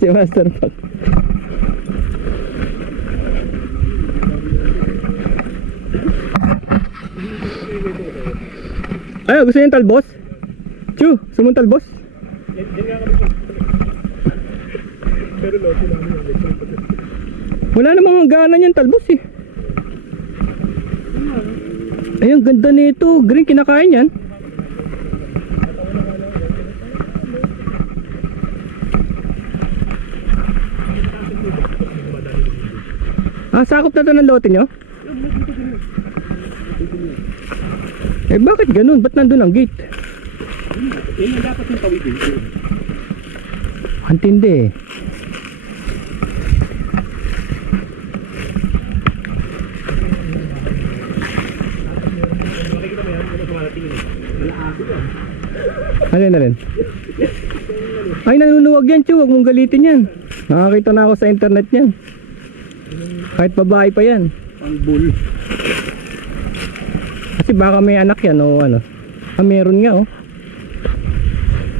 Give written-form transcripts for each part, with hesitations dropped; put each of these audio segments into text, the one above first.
Si Master Pack. Ay, gusto niyo yung talbos? Chu, gusto mo yung talbos? Pero loto namin yung Wala namang gana niyan talbos eh. Ay, ang ganda nito. Green, kinakain yan. Ah, sakop na to ng lote nyo? Eh, bakit ganun? Ba't nandun ang gate? Yun yung dapat yung tawid eh. Antindi eh. Makikita mo yan, kung sumarating yun. Malaaso yan. Alin na rin? Ay, nanunuwag yan, Chu. Huwag mong galitin yan. Nakakita na ako sa internet yan. Kahit babae pa yan. Ang bull. Kasi baka may anak yan o ano. Ah, meron nga oh.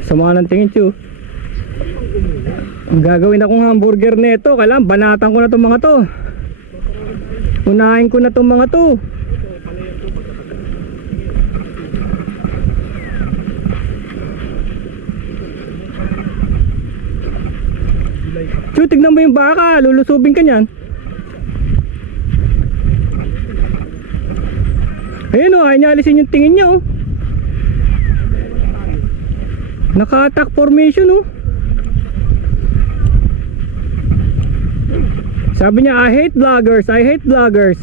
Sama ng tingin, Chu. Gagawin akong hamburger nito. Kailangan banatan ko na itong mga to. Unahin ko na itong mga to. Chu, tignan mo yung baka. Lulusubin ka niyan. Ayun o, ayaw niya alisin yung tingin niya oh. Naka-attack formation oh. Sabi niya, I hate vloggers, I hate vloggers.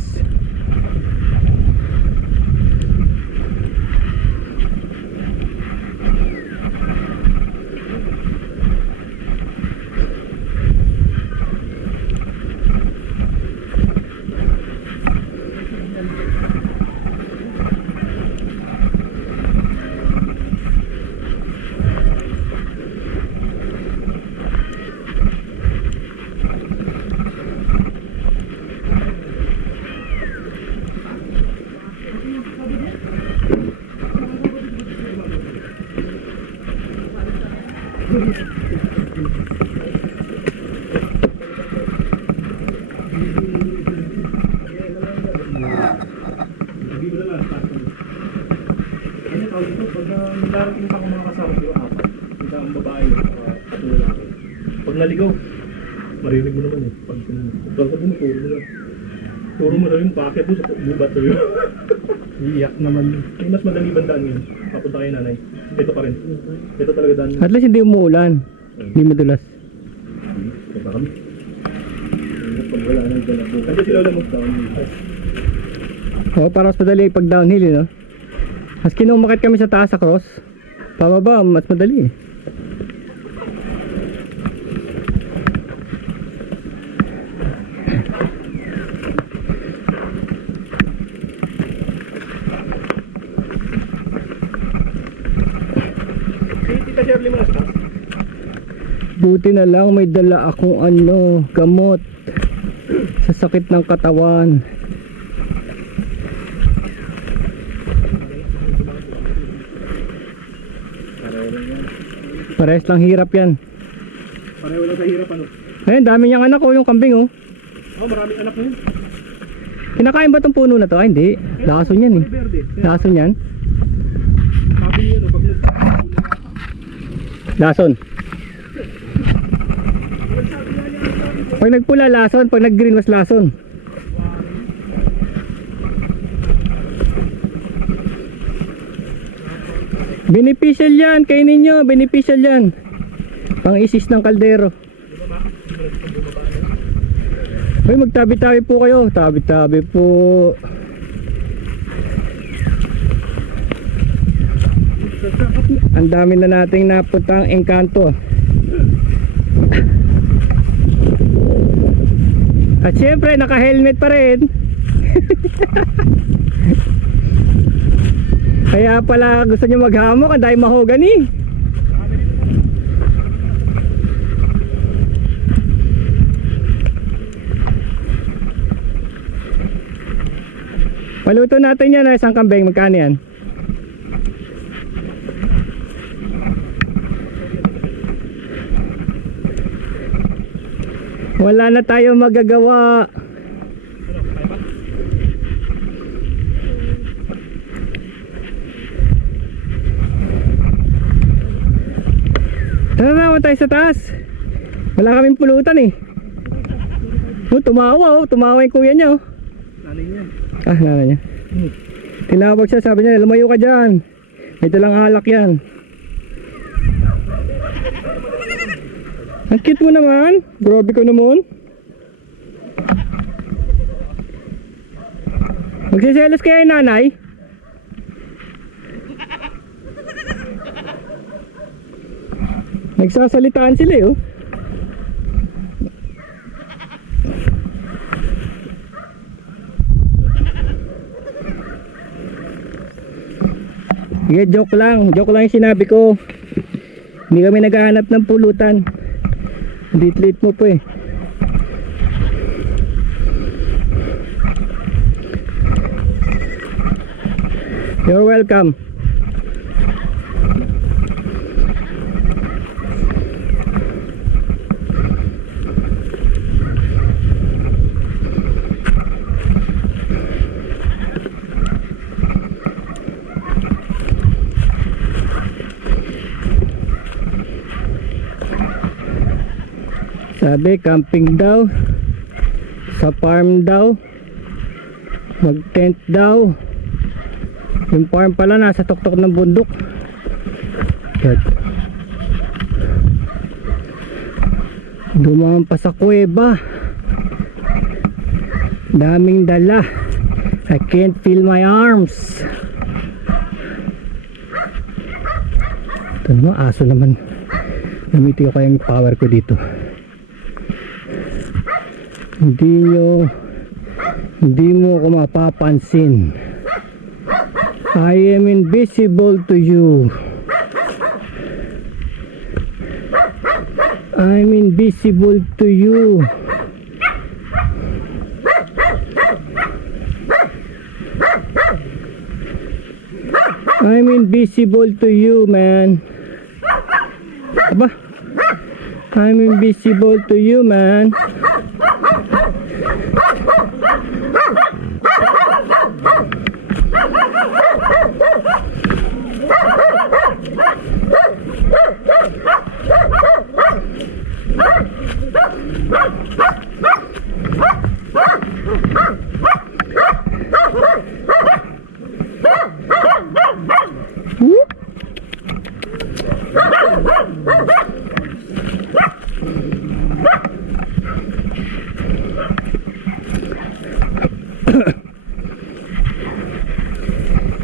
Nilarating pa ako mga kasama ko, apat. Ika ang babae, at lalaki. Pag naligaw, marinig mo naman eh. Pag sabi mo, turo mo na. Turo mo na yung packet doon sa bubat na yun. Iiyak naman. Yung mas madali bandaan yun. Papunta kayo nanay. Ito pa rin. Ito talaga daan. At least hindi umuulan. Hindi madulas. Ito kami. Pag wala nang dala po. Kasi sila lang mag-down. Oo, para mas madali pag downhill no? Maski nung umakit kami sa taas sa cross, pababa, mas madali eh. Tita Shirley mo na. Buti na lang may dala akong ano, gamot sa sakit ng katawan. Parehas lang hirap yan. Pareho lang sa hirap ano. Ayun, dami niyang anak oh, yung kambing oh. Oh, maraming anak na yun. Kinakain ba itong puno na to? Ay, hindi. Lason yan eh. Verde. Lason yan. Sabi niyo, pag Lason. Pag nagpula, lason. Pag nag-green, mas lason. Beneficial yan. Kainin nyo. Beneficial yan. Pang isis ng kaldero. Uy, magtabi-tabi po kayo. Tabi-tabi po. Ang dami na nating napuntang engkanto. At syempre naka-helmet pa rin. Kaya pala gusto nyo maghamok, ang dahil mahogany. Paluto natin yan, isang kambing, magkano yan? Wala na tayo magagawa. Ano, kaya ba? Tara naman tayo sa taas. Wala kaming pulutan eh. Oh, tumawa oh. Tumawa yung kuya niya oh. Nanay niya. Ah, nanay niya. Tinawag siya, sabi niya, lumayo ka dyan. Ito lang alak yan. Ang cute mo naman. Grabe ko naman. Magsiselos kaya yung nanay? Nagsasalitaan sila eh oh. Sige, joke lang yung sinabi ko. Hindi kami naghahanap ng pulutan. Ditlit mo po eh. You're welcome. Sabi camping daw, sa farm daw, mag tent daw. Yung farm pala nasa tuktok ng bundok. Good. Dumaan pa sa kuweba. Daming dala. I can't feel my arms. Ito naman, aso naman. Gamitin ko kayang power ko dito. Hindi mo ako mapapansin. I am invisible to you. I'm invisible to you. I'm invisible to you, man. Aba? I'm invisible to you, man.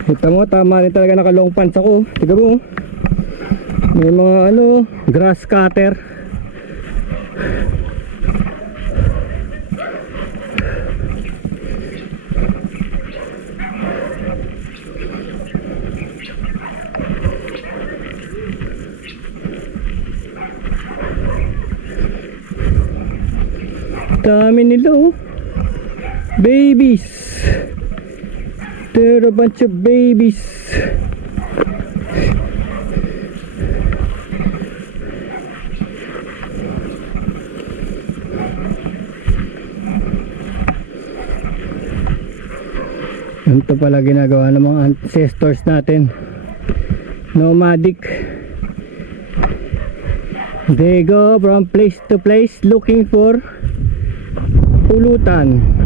Kita mo, tama rin talaga naka long pants ako. Tiga mo, may mga ano, grass cutter. Dami nila oh. Babies. They're a bunch of babies. Ito pala ginagawa ng mga ancestors natin. Nomadic. They go from place to place looking for pulutan.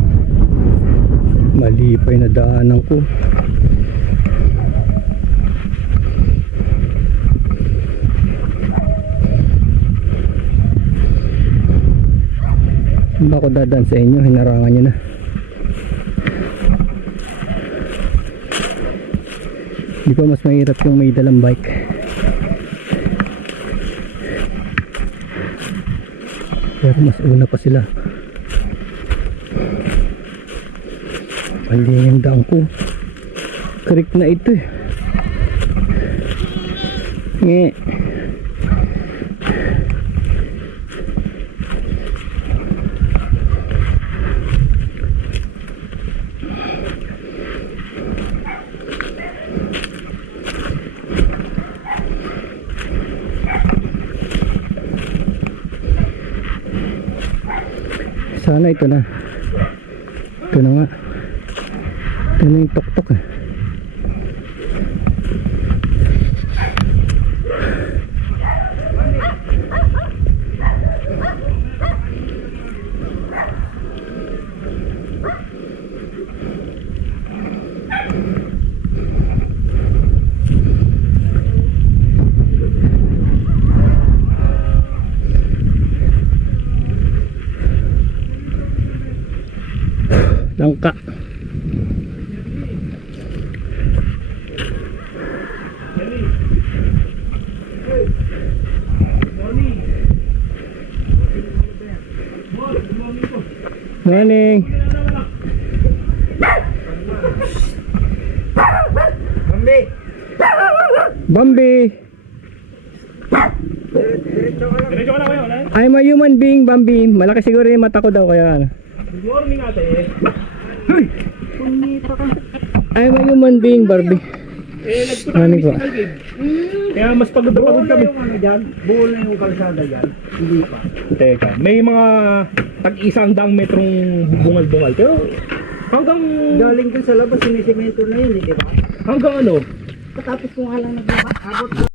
Mali pa yung nadaanan ko. Ba ako dadaan sa inyo? Hinarangan nyo na. Di ba mas mahirap yung may dalang bike? Pero mas una pa sila. Mali yung daan ko. Correct na ito eh. Nge. Sana ito na. Ito na nga. Ito na yung tuktok eh. Langka. Morning. Bambi! Bambi. Diretso ka lang. Diretso ka na kayo, wala? I'm a human being, Bambi. Malaki siguro yung mata ko daw kaya ano. Good morning ate. Pumita ka. I'm a human being, Barbie. Nagpunta Morning kami po. sa Calgib. Kaya mas pagod na Buo pagod na kami. yung ano dyan. Buo na yung kalsada dyan. Hindi pa. Teka, may mga tag-isang daang metrong bungal-bungal. Pero hanggang Galing dun sa labas, sinisemento na yun, di ba? hanggang ano? Katapos ko nga lang naglaba. Abot